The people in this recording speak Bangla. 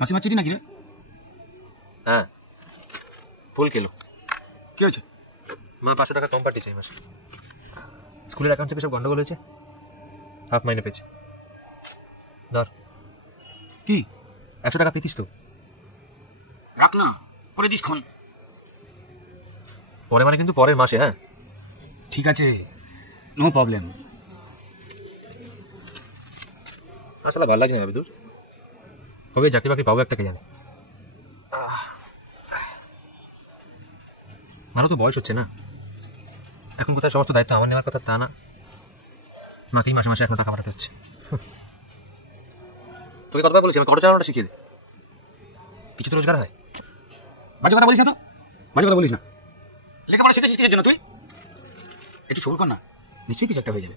মাসিমা চিঠি নাকি রে? হ্যাঁ, ফুল কিলো। কি হয়েছে? মা 500 টাকা কম পাঠিয়েছে এই মাসে। স্কুলের অ্যাকাউন্ট থেকে সব গন্ডগোল হয়েছে, হাফ মাইনে পেয়েছে। ধর কি? 100 টাকা পেতিস তো? রাখ না, করে দিস খন। পরে মানে কিন্তু পরের মাসে। হ্যাঁ ঠিক আছে, নো প্রবলেম। আসলে ভালো লাগছে না বিদুর, কবে চাকরি বাকরি পাবো একটা কে জানে। আমারও তো বয়স হচ্ছে না, এখন কোথায় সমস্ত দায়িত্ব আমার নেওয়ার কথা তা না, মাকেই মাসে মাসে এখন টাকা পাঠাতে হচ্ছে। তোকে কতবার বলেছি আমাকে অটো চালানোটা শিখিয়ে দে, কিছু তো রোজগার হয়। বাজে কথা বলিস না তো, বাজে কথা বলিস না। লেখাপড়া শিখেছিস কিসের জন্য তুই? একটু সবুর কর না, নিশ্চয়ই কিছু একটা হয়ে যাবে।